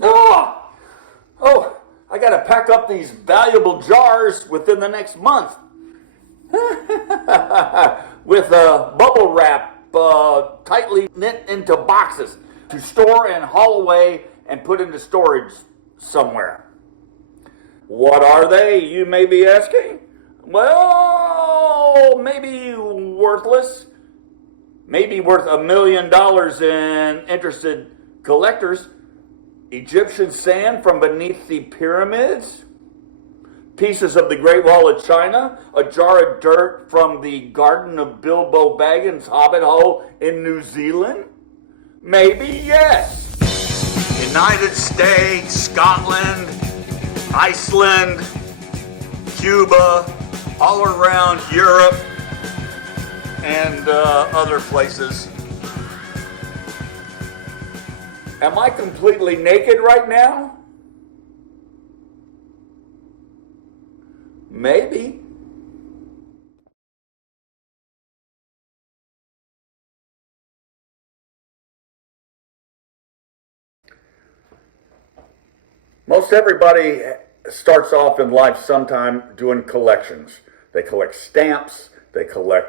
Oh, oh, I got to pack up these valuable jars within the next month with bubble wrap tightly knit into boxes to store and haul away and put into storage somewhere. What are they, you may be asking? Well, maybe worthless, maybe worth $1 million in interested collectors. Egyptian sand from beneath the pyramids, pieces of the Great Wall of China, a jar of dirt from the Garden of Bilbo Baggins' Hobbit hole in New Zealand? Maybe yes. United States, Scotland, Iceland, Cuba, all around Europe and other places. Am I completely naked right now? Maybe. Most everybody starts off in life sometime doing collections. They collect stamps, they collect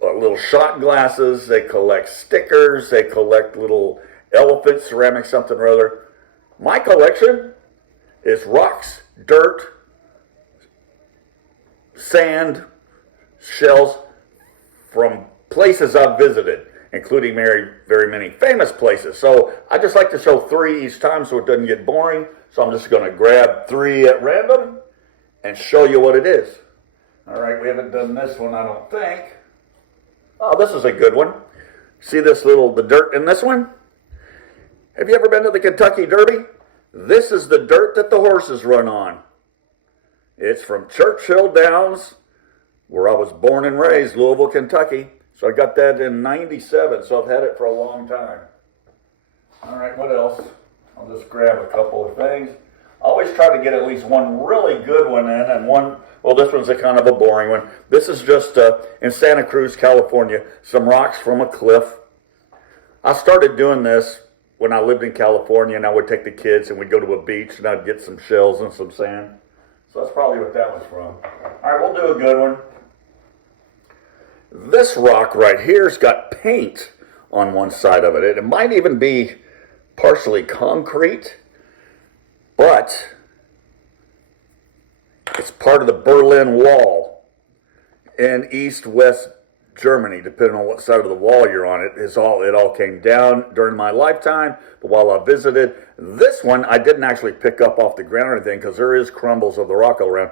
little shot glasses, they collect stickers, they collect little elephants, ceramic something or other. My collection is rocks, dirt, sand, shells from places I've visited, including very many famous places. So I just like to show 3 each time so it doesn't get boring. So I'm just going to grab 3 at random and show you what it is. All right, we haven't done this one, I don't think. Oh, this is a good one. See this the dirt in this one? Have you ever been to the Kentucky Derby? This is the dirt that the horses run on. It's from Churchill Downs, where I was born and raised, Louisville, Kentucky. So I got that in '97, so I've had it for a long time. All right, what else? I'll just grab a couple of things. I always try to get at least one really good one in, and one, well, this one's a kind of a boring one. This is just in Santa Cruz, California, some rocks from a cliff. I started doing this when I lived in California, and I would take the kids and we'd go to a beach and I'd get some shells and some sand. So that's probably what that was from. All right, we'll do a good one. This rock right here's got paint on one side of it. It might even be partially concrete, but it's part of the Berlin Wall in East-West Germany, depending on what side of the wall you're on. It all came down during my lifetime, but while I visited. This one I didn't actually pick up off the ground or anything because there is crumbles of the rock all around.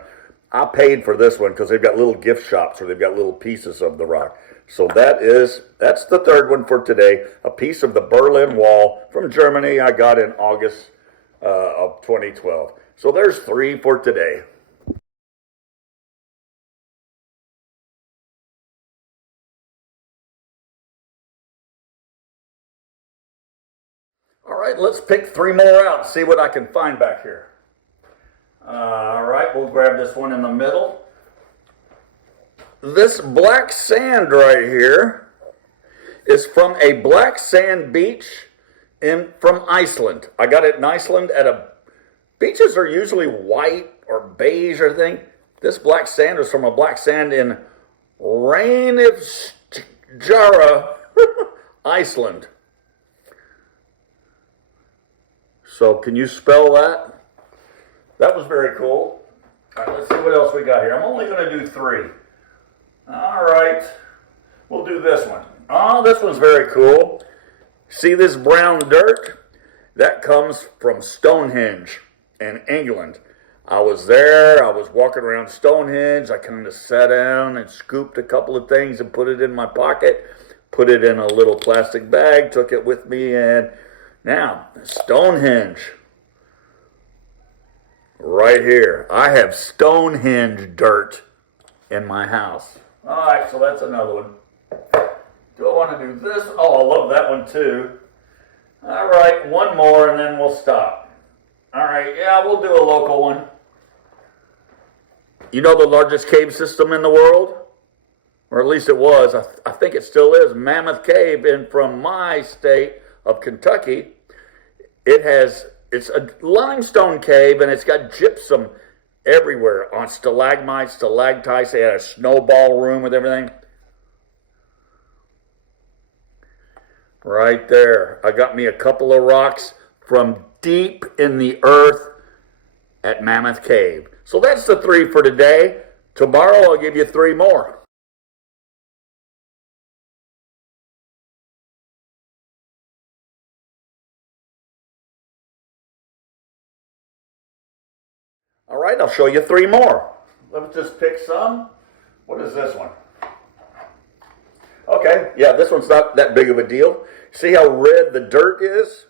I paid for this one because they've got little gift shops where they've got little pieces of the rock. So that's the third one for today, a piece of the Berlin Wall from Germany I got in August of 2012. So there's 3 for today. All right, let's pick 3 more out and see what I can find back here. All right, we'll grab this one in the middle. This black sand right here is from a black sand beach from Iceland. I got it in Iceland beaches are usually white or beige or thing. This black sand is from a black sand in Reynivsjara, Iceland. So can you spell that? That was very cool. All right, let's see what else we got here. I'm only going to do 3. All right, we'll do this one. Oh, this one's very cool. See this brown dirt? That comes from Stonehenge in England. I was there. I was walking around Stonehenge. I kind of sat down and scooped a couple of things and put it in my pocket, put it in a little plastic bag, took it with me, and now, Stonehenge. Right here. I have Stonehenge dirt in my house. All right, so that's another one. Do I want to do this? Oh, I love that one too. All right, one more and then we'll stop. All right, yeah, we'll do a local one. You know the largest cave system in the world? Or at least it was. I think it still is. Mammoth Cave from my state of Kentucky. It's a limestone cave, and it's got gypsum everywhere on stalagmites, stalactites. They had a snowball room with everything. Right there. I got me a couple of rocks from deep in the earth at Mammoth Cave. So that's the 3 for today. Tomorrow I'll give you 3 more. All right, I'll show you 3 more. Let's just pick some. What is this one? Okay, yeah, this one's not that big of a deal. See how red the dirt is?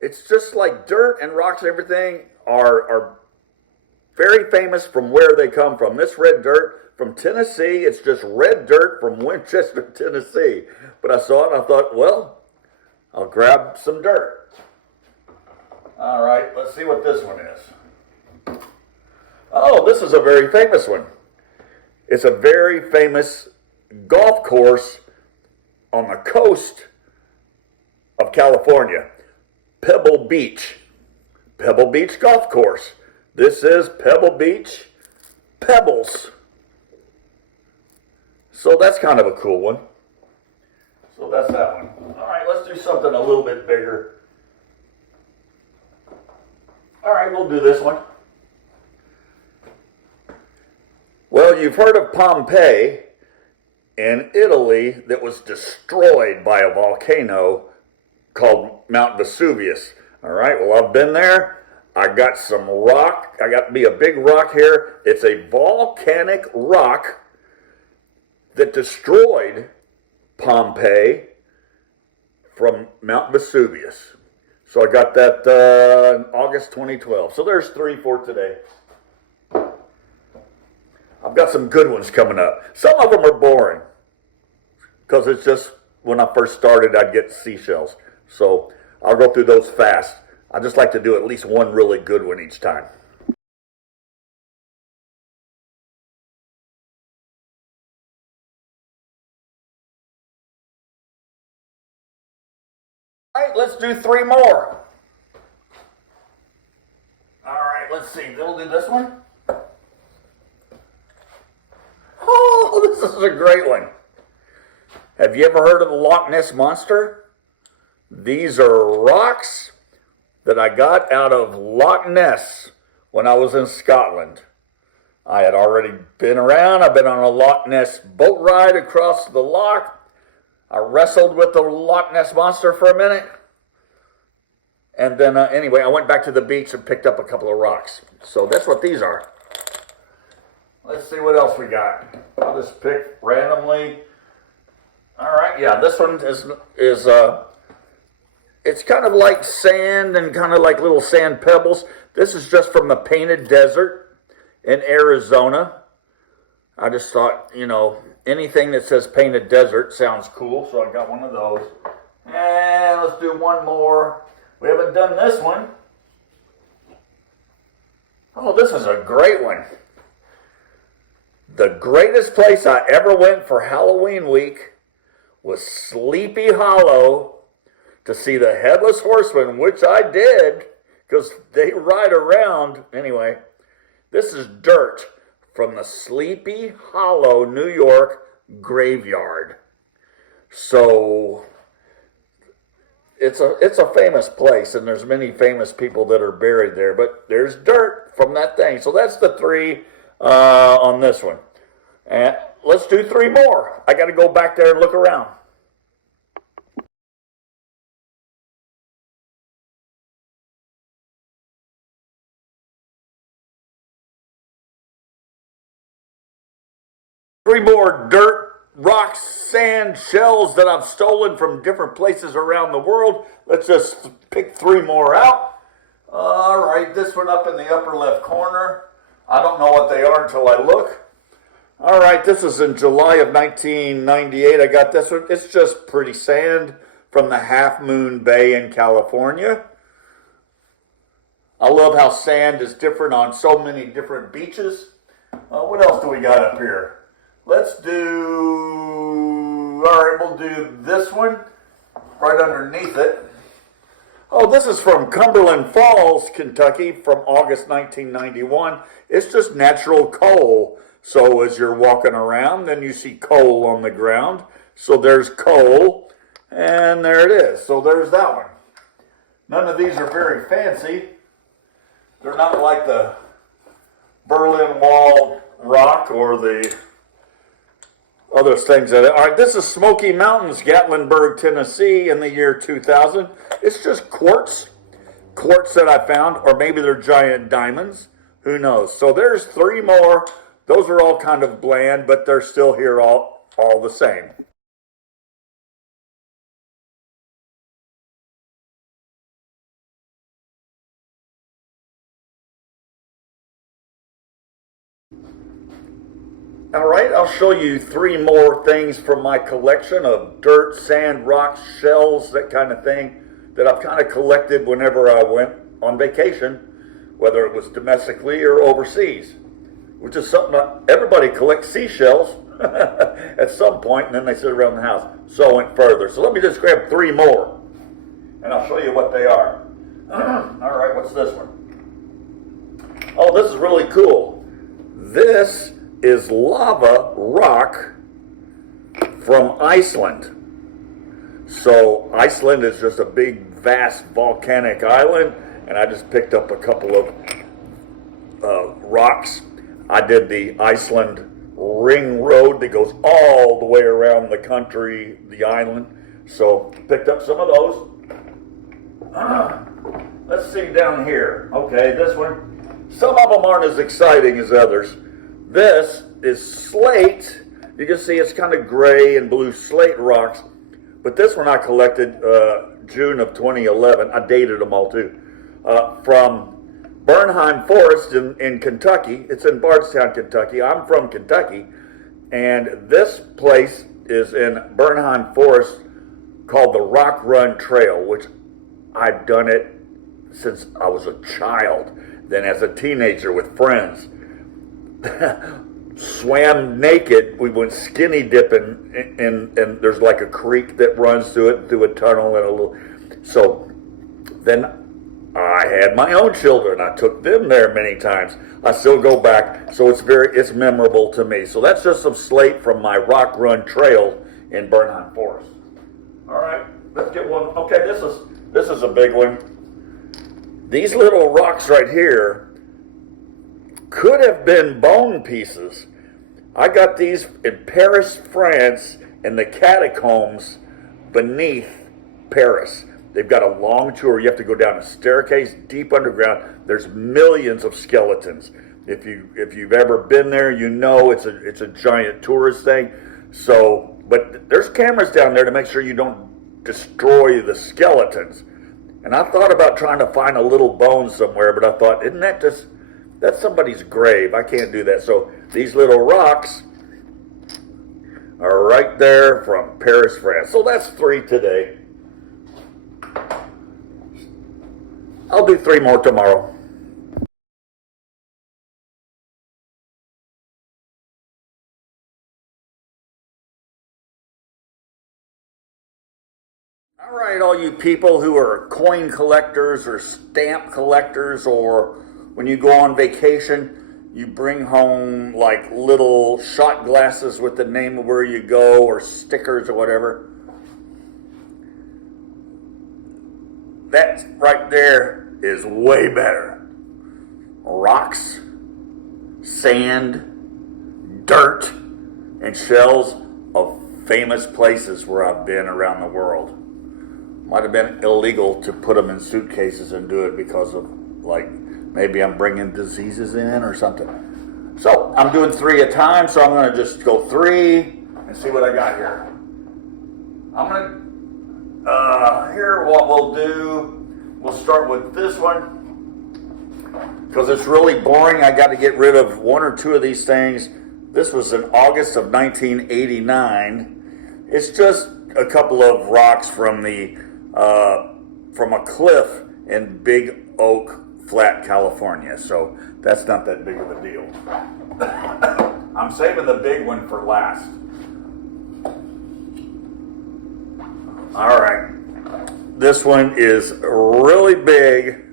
It's just like dirt and rocks and everything are very famous from where they come from. This red dirt from Tennessee, it's just red dirt from Winchester, Tennessee. But I saw it and I thought, well, I'll grab some dirt. All right, let's see what this one is. Oh, this is a very famous one. It's a very famous golf course on the coast of California, Pebble Beach. Pebble Beach Golf Course. This is Pebble Beach Pebbles. So that's kind of a cool one. So that's that one. All right, let's do something a little bit bigger. All right, we'll do this one. Well, you've heard of Pompeii in Italy that was destroyed by a volcano called Mount Vesuvius. All right, well, I've been there. I got some rock. I got me a big rock here. It's a volcanic rock that destroyed Pompeii from Mount Vesuvius. So I got that in August 2012. So there's 3 for today. I've got some good ones coming up. Some of them are boring because it's just when I first started, I'd get seashells. So I'll go through those fast. I just like to do at least one really good one each time. All right, let's do 3 more. All right, let's see. We'll do this one. Oh, this is a great one. Have you ever heard of the Loch Ness Monster? These are rocks that I got out of Loch Ness when I was in Scotland. I had already been around. I've been on a Loch Ness boat ride across the loch. I wrestled with the Loch Ness Monster for a minute. And then, anyway, I went back to the beach and picked up a couple of rocks. So that's what these are. Let's see what else we got. I'll just pick randomly. All right, yeah, this one is it's kind of like sand and kind of like little sand pebbles. This is just from the Painted Desert in Arizona. I just thought, you know, anything that says Painted Desert sounds cool, so I got one of those. And let's do one more. We haven't done this one. Oh, this is a great one. The greatest place I ever went for Halloween week was Sleepy Hollow to see the Headless Horseman, which I did because they ride around. Anyway, this is dirt from the Sleepy Hollow, New York graveyard. So it's a famous place, and there's many famous people that are buried there, but there's dirt from that thing. So that's the 3 on this one. And let's do 3 more. I got to go back there and look around. Three more dirt, rocks, sand, shells that I've stolen from different places around the world. Let's just pick 3 more out. All right, this one up in the upper left corner. I don't know what they are until I look. All right, this is in July of 1998. I got this one. It's just pretty sand from the Half Moon Bay in California. I love how sand is different on so many different beaches. What else do we got up here? Let's do, all right, we'll do this one right underneath it. Oh, this is from Cumberland Falls, Kentucky from August 1991. It's just natural coal. So as you're walking around, then you see coal on the ground. So there's coal, and there it is. So there's that one. None of these are very fancy. They're not like the Berlin Wall rock or the other things that. All right, this is Smoky Mountains, Gatlinburg, Tennessee, in the year 2000. It's just quartz that I found, or maybe they're giant diamonds. Who knows? So there's three more. Those are all kind of bland, but they're still here all the same. All right, I'll show you three more things from my collection of dirt, sand, rocks, shells, that kind of thing that I've kind of collected whenever I went on vacation, whether it was domestically or overseas, which is something that everybody collects seashells at some point, and then they sit around the house. So I went further. So let me just grab three more, and I'll show you what they are. All right, what's this one? Oh, this is really cool. This is lava rock from Iceland. So Iceland is just a big, vast volcanic island, and I just picked up a couple of rocks. I did the Iceland ring road that goes all the way around the country, the island. So picked up some of those. Let's see down here. Okay, this one. Some of them aren't as exciting as others. This is slate. You can see it's kind of gray and blue slate rocks. But this one I collected June of 2011. I dated them all too. From Bernheim Forest in Kentucky. It's in Bardstown, Kentucky. I'm from Kentucky. And this place is in Bernheim Forest called the Rock Run Trail, which I've done it since I was a child. Then as a teenager with friends. Swam naked. We went skinny dipping, and there's like a creek that runs through it, through a tunnel and a little. So then I had my own children. I took them there many times. I still go back, so it's memorable to me. So that's just some slate from my Rock Run Trail in Bernheim Forest. All right, let's get one. Okay, this is a big one. These little rocks right here could have been bone pieces. I got these in Paris, France, in the catacombs beneath Paris. They've got a long tour. You have to go down a staircase deep underground. There's millions of skeletons. If you've ever been there, you know it's a giant tourist thing. So, but there's cameras down there to make sure you don't destroy the skeletons. And I thought about trying to find a little bone somewhere, but I thought, isn't that just that's somebody's grave. I can't do that. So these little rocks are right there from Paris, France. So that's three today. I'll do three more tomorrow. All right, all you people who are coin collectors or stamp collectors, or when you go on vacation, you bring home like little shot glasses with the name of where you go, or stickers or whatever. That right there is way better. Rocks, sand, dirt, and shells of famous places where I've been around the world. Might have been illegal to put them in suitcases and do it because of, like, maybe I'm bringing diseases in or something. So I'm doing three at a time, so I'm going to just go three and see what I got here. I'm going to, here what we'll do, we'll start with this one because it's really boring. I got to get rid of one or two of these things. This was in August of 1989. It's just a couple of rocks from a cliff in Big Oak Flat, California. So that's not that big of a deal. I'm saving the big one for last. All right. This one is really big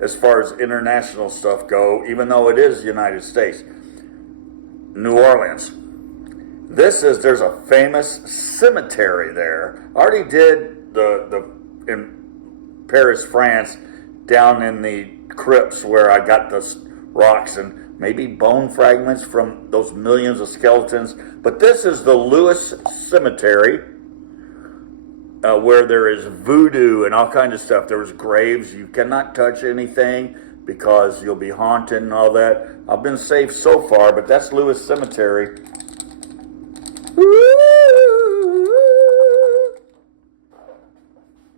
as far as international stuff go, even though it is United States. New Orleans. There's a famous cemetery there. I already did in Paris, France, down in the crypts where I got the rocks and maybe bone fragments from those millions of skeletons. But this is the Lewis Cemetery, where there is voodoo and all kinds of stuff. There's graves. You cannot touch anything because you'll be haunted and all that. I've been safe so far, but that's Lewis Cemetery.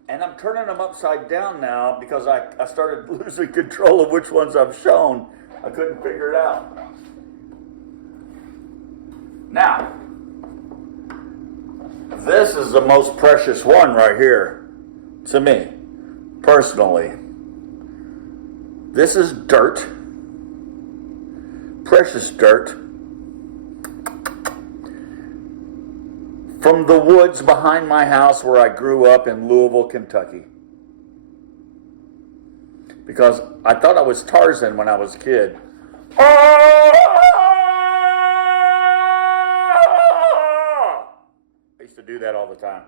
And I'm turning them upside down now because I started losing control of which ones I've shown. I couldn't figure it out. Now, this is the most precious one right here to me, personally. This is dirt, precious dirt, from the woods behind my house where I grew up in Louisville, Kentucky. Because I thought I was Tarzan when I was a kid. I used to do that all the time.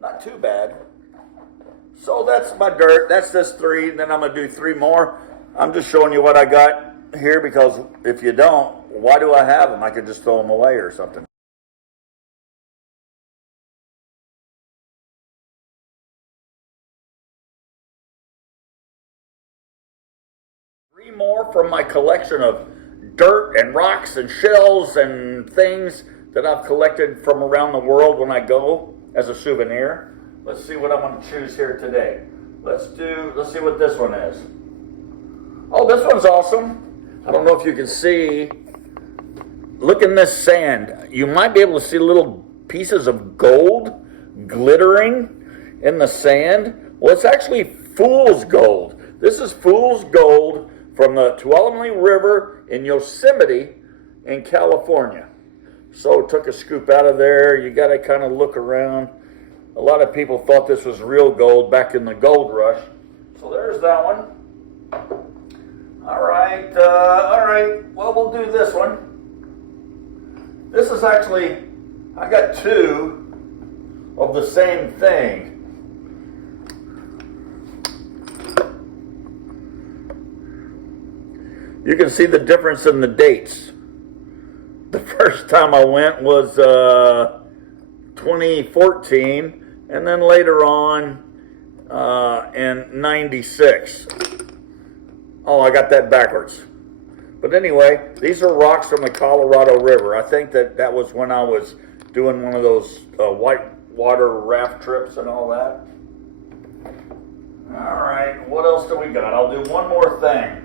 Not too bad. So that's my dirt. That's this 3. Then I'm going to do 3 more. I'm just showing you what I got here because if you don't, why do I have them? I could just throw them away or something. Three more from my collection of dirt and rocks and shells and things that I've collected from around the world when I go as a souvenir. Let's see what I'm going to choose here today. Let's see what this one is. Oh, this one's awesome. I don't know if you can see. Look in this sand. You might be able to see little pieces of gold glittering in the sand. Well, it's actually fool's gold. This is fool's gold from the Tuolumne River in Yosemite in California. So took a scoop out of there. You got to kind of look around. A lot of people thought this was real gold back in the gold rush. So there's that one. All right. Well, we'll do this one. This is actually, I got 2 of the same thing. You can see the difference in the dates. The first time I went was 2014, and then later on in 96. Oh, I got that backwards. But anyway, these are rocks from the Colorado River. I think that was when I was doing one of those white water raft trips and all that. All right, what else do we got? I'll do one more thing.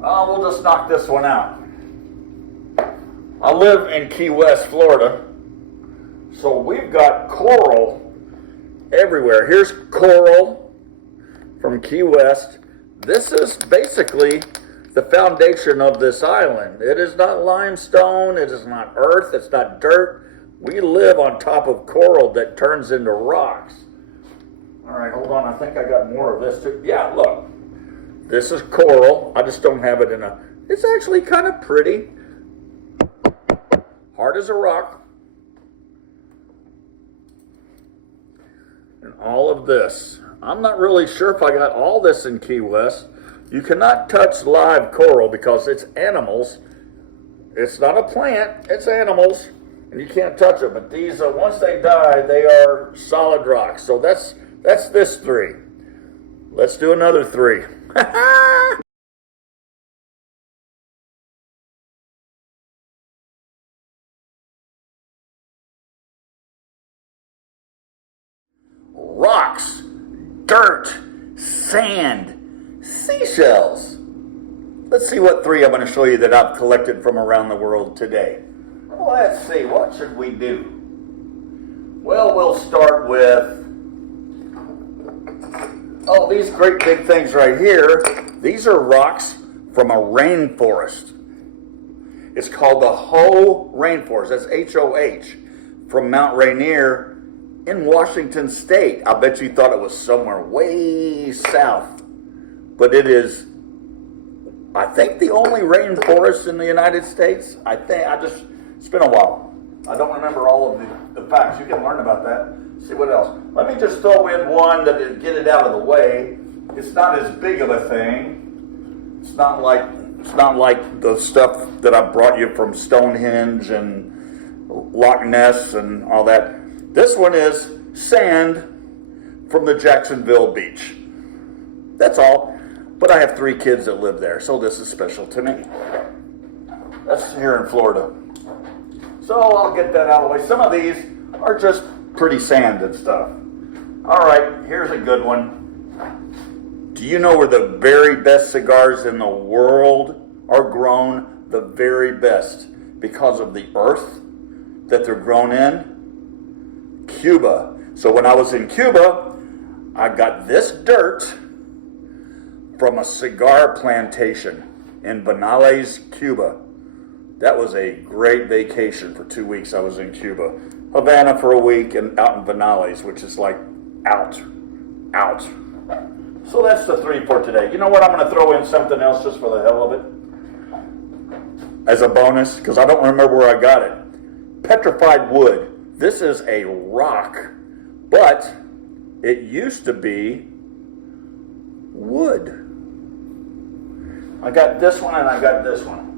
We'll just knock this one out. I live in Key West, Florida, so we've got coral everywhere. Here's coral from Key West. This is basically the foundation of this island. It is not limestone, it is not earth, it's not dirt. We live on top of coral that turns into rocks. All right, hold on, I think I got more of this too. Yeah, look. This is coral. I just don't have it in a... It's actually kind of pretty. Hard as a rock. And all of this. I'm not really sure if I got all this in Key West. You cannot touch live coral because it's animals. It's not a plant. It's animals. And you can't touch it. But these, once they die, they are solid rocks. So that's this 3. Let's do another 3. Rocks, dirt, sand, seashells. Let's see what 3 I'm going to show you that I've collected from around the world today. Let's see, what should we do? Well, we'll start with these great big things right here. These are rocks from a rainforest. It's called the Hoh Rainforest. That's H-O-H. From Mount Rainier in Washington State. I bet you thought it was somewhere way south. But it is, I think, the only rainforest in the United States. It's been a while. I don't remember all of the facts. You can learn about that. See what else. Let me just throw in one that to get it out of the way. It's not as big of a thing. It's not like the stuff that I brought you from Stonehenge and Loch Ness and all that. This one is sand from the Jacksonville beach. That's all. But I have 3 kids that live there, so this is special to me. That's here in Florida. So I'll get that out of the way. Some of these are just pretty sand and stuff. All right, here's a good one. Do you know where the very best cigars in the world are grown? The very best, because of the earth that they're grown in? Cuba. So when I was in Cuba, I got this dirt from a cigar plantation in Vinales, Cuba. That was a great vacation for 2 weeks. I was in Cuba. Havana for a week and out in Vinales, which is like out. So that's the 3 for today. You know what? I'm going to throw in something else just for the hell of it as a bonus, because I don't remember where I got it. Petrified wood. This is a rock, but it used to be wood. I got this one and I got this one.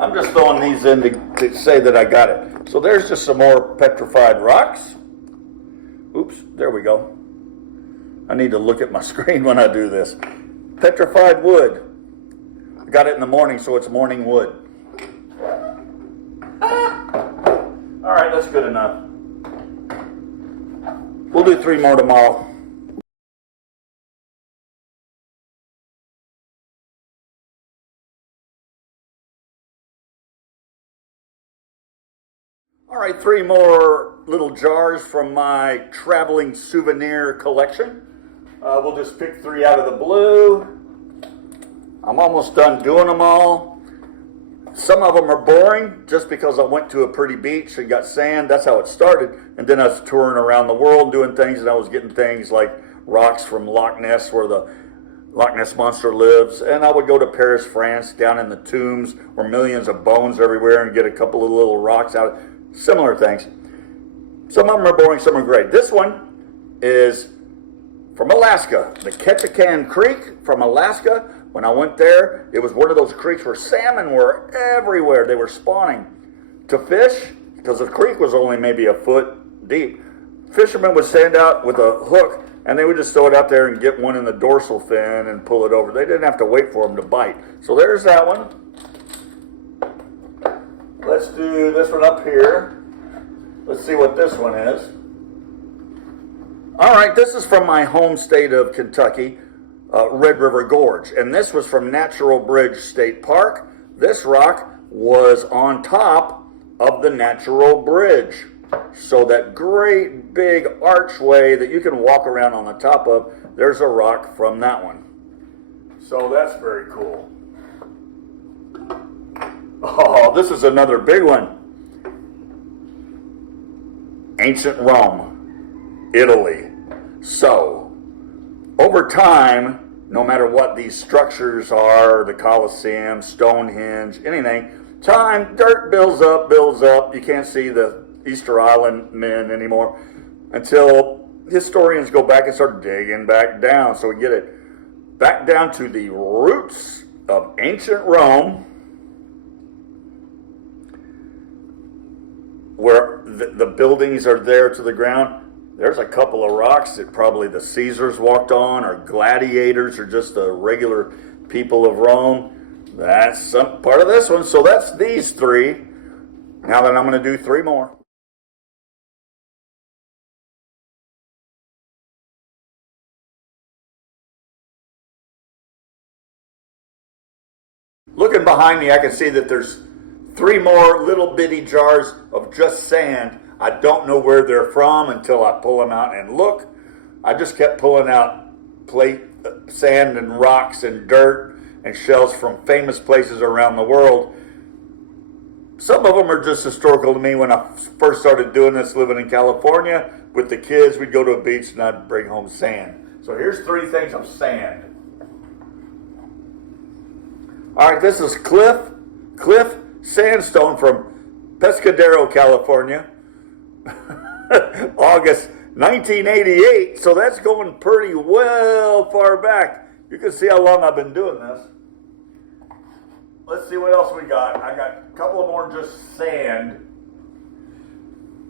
I'm just throwing these in to say that I got it. So there's just some more petrified rocks. Oops, there we go. I need to look at my screen when I do this. Petrified wood. I got it in the morning, so it's morning wood. All right, that's good enough. We'll do 3 more tomorrow. All right, 3 more little jars from my traveling souvenir collection. We'll just pick 3 out of the blue. I'm almost done doing them all. Some of them are boring just because I went to a pretty beach and got sand. That's how it started. And then I was touring around the world doing things, and I was getting things like rocks from Loch Ness, where the Loch Ness Monster lives. And I would go to Paris, France, down in the tombs where millions of bones everywhere, and get a couple of little rocks out. Similar things. Some of them are boring, some are great. This one is from Alaska, the Ketchikan Creek from Alaska. When I went there, it was one of those creeks where salmon were everywhere. They were spawning to fish, because the creek was only maybe a foot deep. Fishermen would stand out with a hook, and they would just throw it out there and get one in the dorsal fin and pull it over. They didn't have to wait for them to bite. So there's that one. Let's do this one up here. Let's see what this one is. All right, this is from my home state of Kentucky, Red River Gorge. And this was from Natural Bridge State Park. This rock was on top of the Natural Bridge. So that great big archway that you can walk around on the top of, there's a rock from that one. So that's very cool. Oh, this is another big one. Ancient Rome, Italy. So, over time, no matter what these structures are, the Colosseum, Stonehenge, anything, dirt builds up. You can't see the Easter Island men anymore until historians go back and start digging back down. So we get it back down to the roots of ancient Rome, where the buildings are there to the ground. There's a couple of rocks that probably the Caesars walked on, or gladiators, or just the regular people of Rome. That's some part of this one. So that's these 3. Now that I'm going to do 3 more. Looking behind me, I can see that there's 3 more little bitty jars of just sand. I don't know where they're from until I pull them out and look. I just kept pulling out sand and rocks and dirt and shells from famous places around the world. some of them are just historical to me. When I first started doing this, living in California with the kids, we'd go to a beach and I'd bring home sand. So here's 3 things of sand. All right, this is cliff sandstone from Pescadero, California, August 1988. So that's going pretty well far back. You can see how long I've been doing this. Let's see what else we got. I got a couple of more just sand.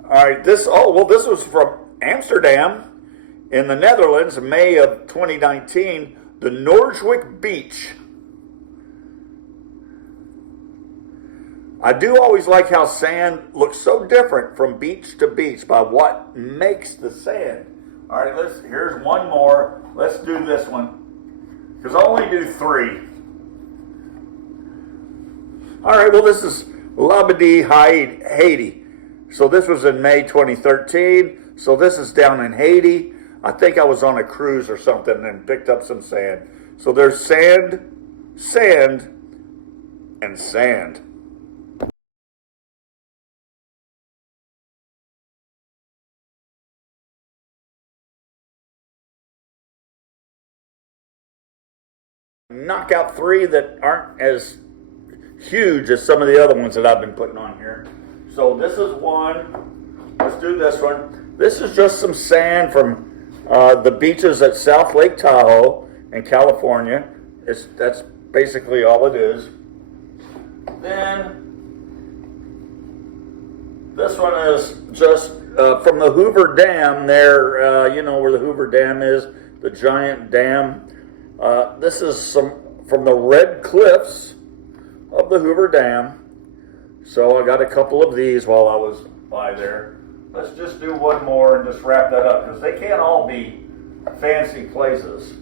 All right, this was from Amsterdam in the Netherlands, May of 2019, the Noordwijk Beach. I do always like how sand looks so different from beach to beach by what makes the sand. All right, here's one more. Let's do this one, because I only do 3. All right, well, this is Labadee, Haiti. So this was in May 2013. So this is down in Haiti. I think I was on a cruise or something and picked up some sand. So there's sand, sand, and sand. Knock out 3 that aren't as huge as some of the other ones that I've been putting on here. So this is one. Let's do this one. This is just some sand from the beaches at South Lake Tahoe in California. That's basically all it is. Then this one is just from the Hoover Dam there. You know where the Hoover Dam is, the giant dam. This is some from the red cliffs of the Hoover Dam. So I got a couple of these while I was by there. Let's just do one more and just wrap that up, because they can't all be fancy places.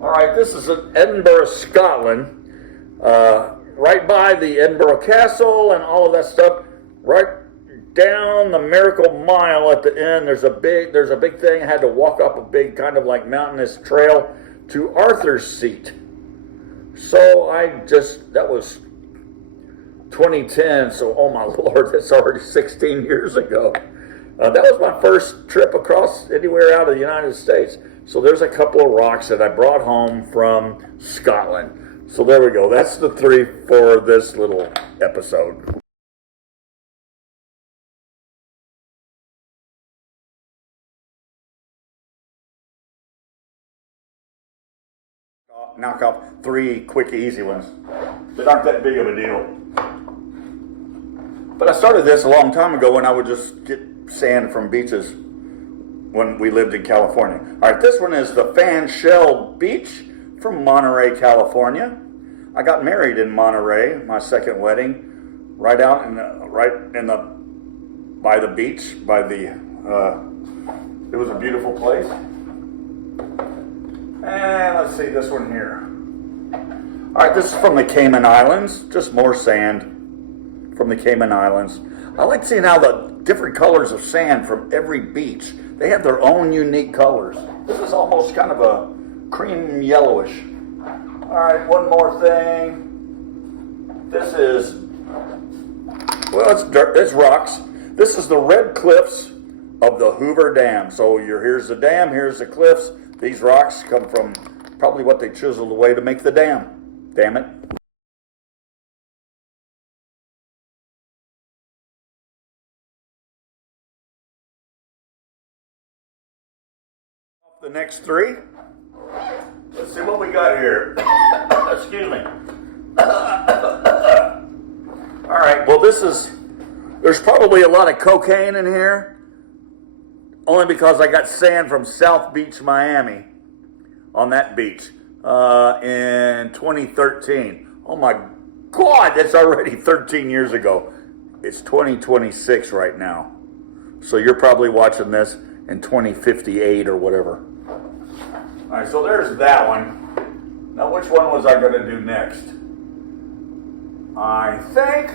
All right, this is in Edinburgh, Scotland, right by the Edinburgh Castle and all of that stuff. Right down the Miracle Mile at the end, there's a big thing. I had to walk up a big kind of like mountainous trail to Arthur's Seat. So that was 2010, so oh my Lord, that's already 16 years ago. That was my first trip across anywhere out of the United States. So there's a couple of rocks that I brought home from Scotland. So there we go. That's the 3 for this little episode. Knock off 3 quick, easy ones that aren't that big of a deal. But I started this a long time ago when I would just get sand from beaches when we lived in California. All right, this one is the Fan Shell Beach from Monterey, California. I got married in Monterey, my second wedding, right by the beach, it was a beautiful place. And let's see this one here. All right, this is from the Cayman Islands, just more sand from the Cayman Islands. I like seeing how the different colors of sand from every beach, they have their own unique colors. This is almost kind of a cream yellowish. All right, one more thing. This is, well, it's dirt, it's rocks. This is the red cliffs of the Hoover Dam. So here's the dam, here's the cliffs. These rocks come from probably what they chiseled away to make the dam. Damn it. The next 3. Let's see what we got here. Excuse me. All right, well, there's probably a lot of cocaine in here, only because I got sand from South Beach, Miami, on that beach in 2013. Oh my God, that's already 13 years ago. It's 2026 right now. So you're probably watching this in 2058 or whatever. All right, so there's that one. Now, which one was I going to do next? I think,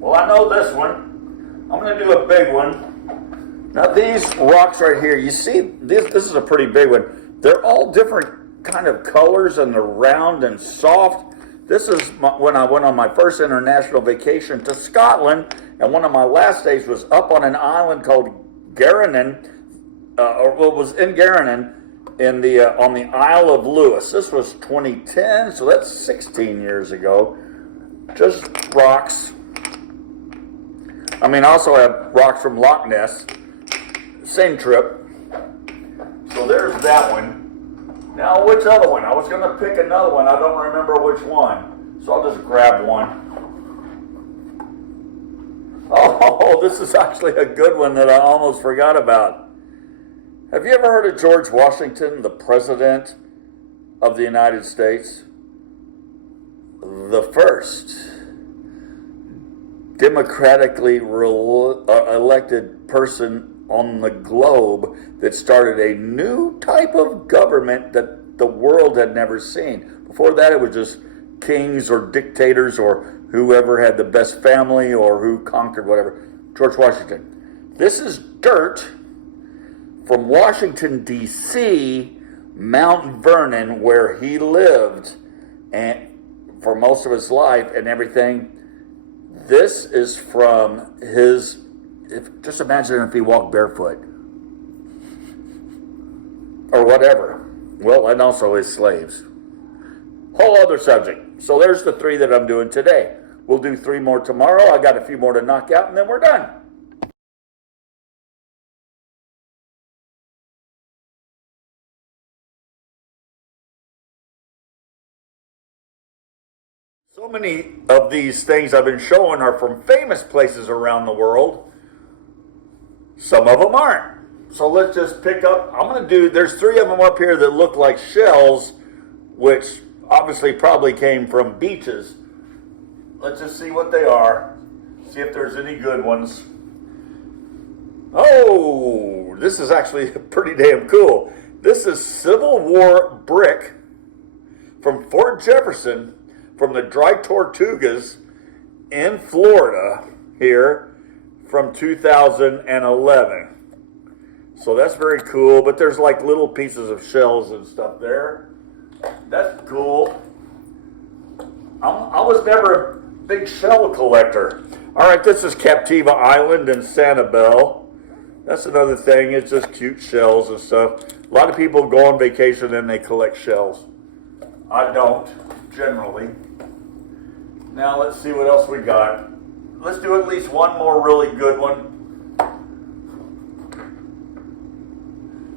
well, I know this one. I'm going to do a big one. Now, these rocks right here, you see, this is a pretty big one. They're all different kind of colors, and they're round and soft. This is when I went on my first international vacation to Scotland, and one of my last days was up on an island called Garranan, or well, it was in Garranan, in the on the Isle of Lewis. This was 2010, so that's 16 years ago. Just rocks. I mean, I also have rocks from Loch Ness. Same trip. So there's that one. Now, which other one? I was going to pick another one. I don't remember which one. So I'll just grab one. Oh, this is actually a good one that I almost forgot about. Have you ever heard of George Washington, the President of the United States? The first democratically elected person on the globe that started a new type of government that the world had never seen. Before that, it was just kings or dictators or whoever had the best family or who conquered whatever. George Washington. This is dirt from Washington, D.C., Mount Vernon, where he lived and for most of his life and everything. This is from his, just imagine if he walked barefoot or whatever. Well, and also his slaves. Whole other subject. So there's the 3 that I'm doing today. We'll do 3 more tomorrow. I got a few more to knock out and then we're done. So many of these things I've been showing are from famous places around the world. Some of them aren't. So let's just pick up. I'm going to do, there's 3 of them up here that look like shells, which obviously probably came from beaches. Let's just see what they are. See if there's any good ones. Oh, this is actually pretty damn cool. This is Civil War brick from Fort Jefferson, from the Dry Tortugas in Florida here from 2011. So that's very cool, but there's like little pieces of shells and stuff there. That's cool. I was never a big shell collector. All right, this is Captiva Island in Sanibel. That's another thing. It's just cute shells and stuff. A lot of people go on vacation and they collect shells. I don't, generally. Now let's see what else we got. Let's do at least one more really good one.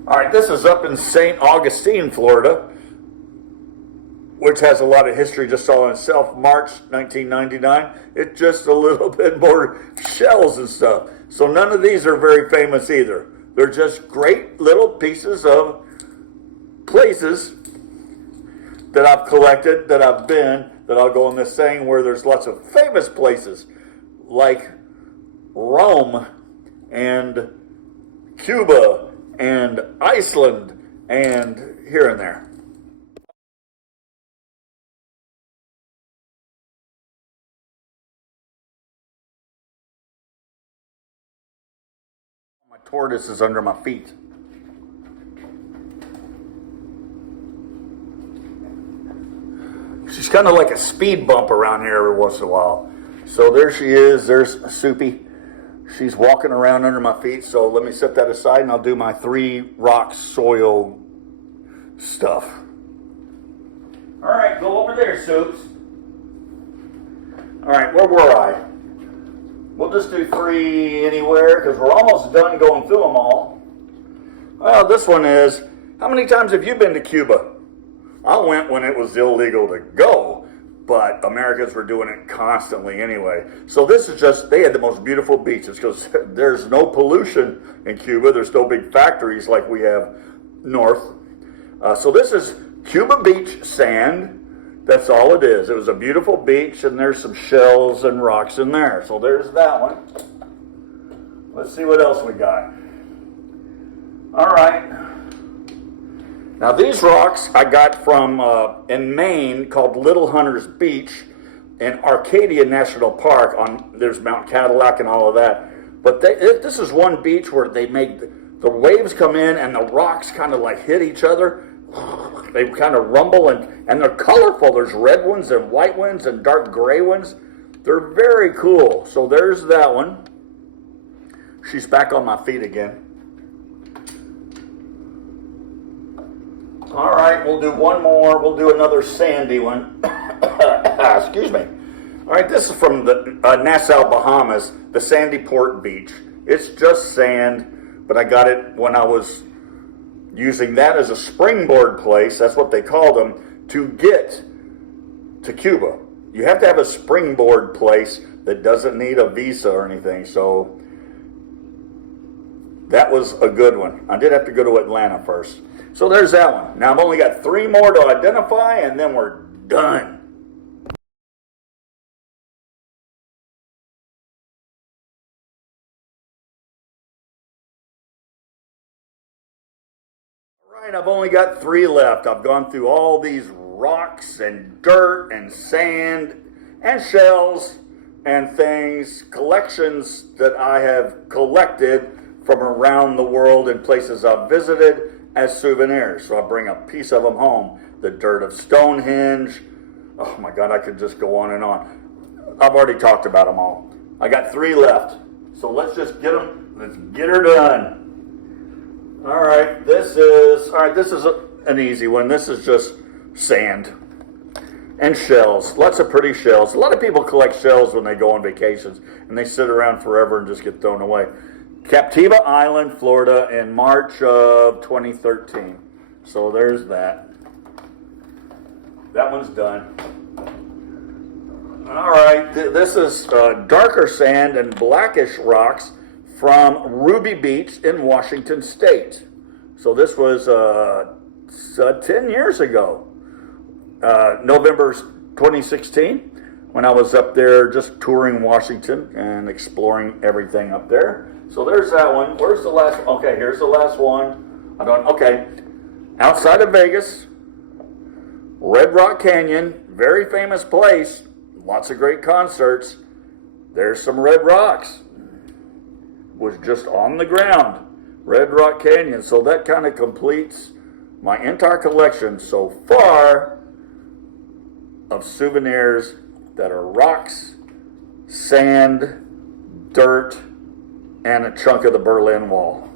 All right, this is up in St. Augustine, Florida, which has a lot of history just all in itself. March 1999. It's just a little bit more shells and stuff. So none of these are very famous either. They're just great little pieces of places that I've collected, that I've been, that I'll go in this thing where there's lots of famous places like Rome and Cuba and Iceland and here and there. My tortoise is under my feet. She's kind of like a speed bump around here every once in a while. So there she is. There's Soupy. She's walking around under my feet. So let me set that aside and I'll do my 3 rock soil stuff. All right, go over there, Soups. All right, where were I? We'll just do 3 anywhere because we're almost done going through them all. Well, this one is, how many times have you been to Cuba? I went when it was illegal to go, but Americans were doing it constantly anyway. So this is just, they had the most beautiful beaches because there's no pollution in Cuba. There's no big factories like we have north. So this is Cuba Beach sand. That's all it is. It was a beautiful beach and there's some shells and rocks in there. So there's that one. Let's see what else we got. All right. Now these rocks I got from in Maine called Little Hunters Beach in Arcadia National Park. There's Mount Cadillac and all of that. But this is one beach where they make the waves come in and the rocks kind of like hit each other. they kind of rumble, and they're colorful. There's red ones and white ones and dark gray ones. They're very cool. So there's that one. She's back on my feet again. All right, we'll do one more. We'll do another sandy one. Excuse me. All right, this is from the Nassau, Bahamas, the Sandy Port Beach. It's just sand, but I got it when I was using that as a springboard place. That's what they called them, to get to Cuba. You have to have a springboard place that doesn't need a visa or anything. So that was a good one. I did have to go to Atlanta first. So there's that one. Now I've only got 3 more to identify, and then we're done. All right, I've only got 3 left. I've gone through all these rocks and dirt and sand and shells and things, collections that I have collected from around the world in places I've visited as souvenirs. So I bring a piece of them home. The dirt of Stonehenge. Oh my God, I could just go on and on. I've already talked about them all. I got 3 left. So let's just get them. Let's get her done. All right, this is an easy one. This is just sand and shells. Lots of pretty shells. A lot of people collect shells when they go on vacations, and they sit around forever and just get thrown away. Captiva Island, Florida, in March of 2013. So there's that. That one's done. All right, this is darker sand and blackish rocks from Ruby Beach in Washington State. So this was 10 years ago, November 2016, when I was up there just touring Washington and exploring everything up there. So there's that one. Where's the last one? Okay, here's the last one. Okay. Outside of Vegas, Red Rock Canyon, very famous place, lots of great concerts. There's some red rocks. Was just on the ground, Red Rock Canyon. So that kind of completes my entire collection so far of souvenirs that are rocks, sand, dirt, and a chunk of the Berlin Wall.